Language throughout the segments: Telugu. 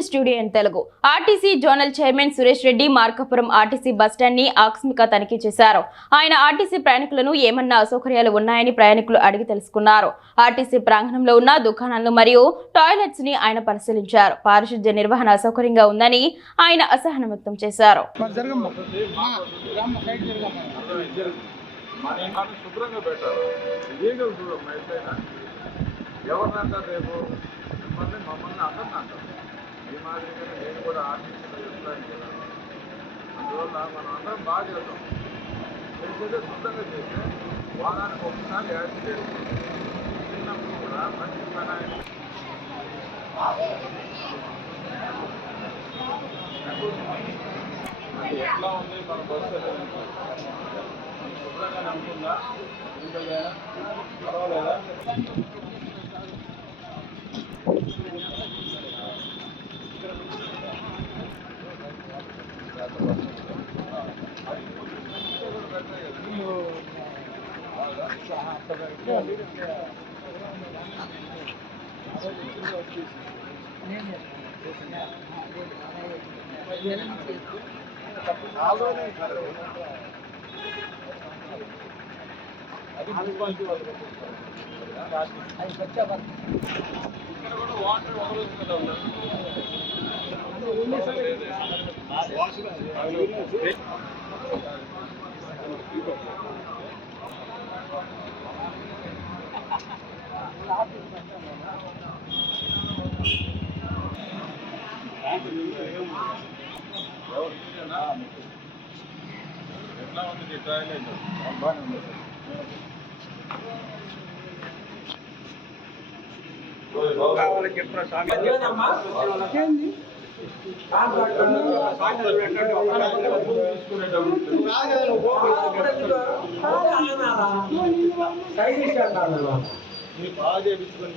News studio in Telugu RTC zonal chairman Suresh Reddy Markapuram RTC బస్టాండ్ని ఆకస్మిక తనిఖీ చేశారు ఆయన ఆర్టీసీ ప్రయాణికులను ఏమన్నా అసౌకర్యాలు ఉన్నాయని ప్రయాణికులు అడిగి తెలుసుకున్నారు ఆర్టీసీ ప్రాంగణంలో ఉన్న దుకాణాలు మరియు టాయిలెట్స్ని ఆయన పరిశీలించారు పారిశుద్ధ్య నిర్వహణ అసౌకర్యంగా ఉందని ఆయన అసహనం వ్యక్తం చేశారు శుభ్రంగా రేపు మమ్మల్ని అందరిని అంటారు ఈ మాదిరిగానే నేను కూడా ఆర్టీసీలో చెప్తాను కదా. అందువల్ల మనం అందరం బాగా చేద్దాం చేసేదే శుభ్రంగా చేస్తే వారానికి ఒకసారి యాడ్ చేయాలి చిన్నప్పుడు కూడా మంచి సహాయం. అది ఎట్లా ఉంది? మన బస్సు శుభ్రంగా నమ్ముతుందా ఇంకైనా పర్వాలేదా? ఇక్కడ కూడా వాటర్ వదలొచ్చు కదా ఎవరు ఎట్లా ఉంది నీ టాయిలెట్ బాగానే ఉంది ఏంది బాగా చేయించుకొని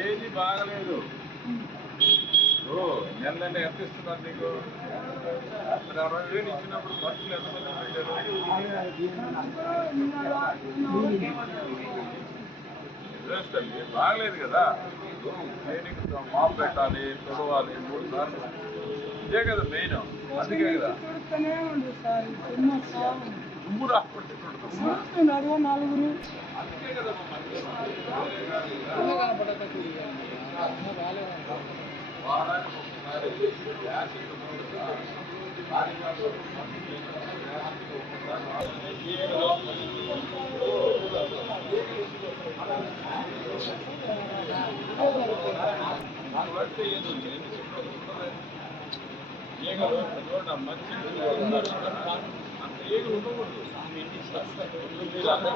ఏది బాగలేదు. ఓ ఎంత ఇస్తున్నారు నీకు అరవై వేలు ఇచ్చినప్పుడు ఖర్చులు ఎంతమంది పెట్టారు వేస్ట్ బాగలేదు కదా. క్లీనింగ్ మాప్ పెట్టాలి తొడవాలి మూడు సార్లు. ఇదే కదా మెయిన్ అందుకే కదా. నలుగురు నలుగురు నేను ఈగలు చూడండి మంచి అంత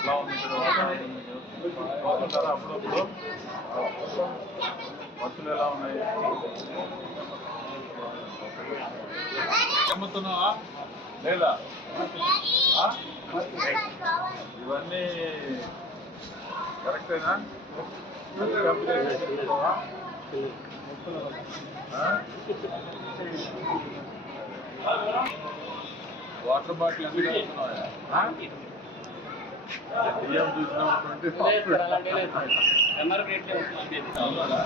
ఎలా ఉంది పోతుంటారా అప్పుడప్పుడు బస్సులు ఎలా ఉన్నాయి అమ్ముతున్నావా? లేదా? ఇవన్నీ కరెక్టేనా వాటర్ బాటిల్? బియ్యం చూసినప్పుడు అవునా?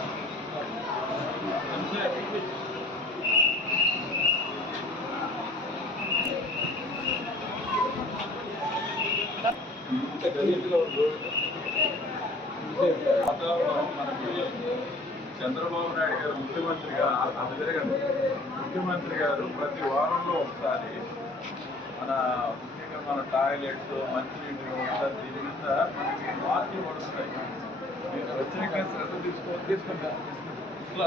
వాతావరణం మనకి చంద్రబాబు నాయుడు గారు ముఖ్యమంత్రి గారు అది జరగండి ముఖ్యమంత్రి గారు ప్రతి వారంలో ఒకసారి మన ముఖ్యంగా మన టాయిలెట్స్ మంచినీటి వ్యవస్థ దీని మీద మనకి మార్పులు పడుతున్నాయి మీరు ప్రత్యేకంగా శ్రద్ధ తీసుకో తీసుకుంటా ఇట్లా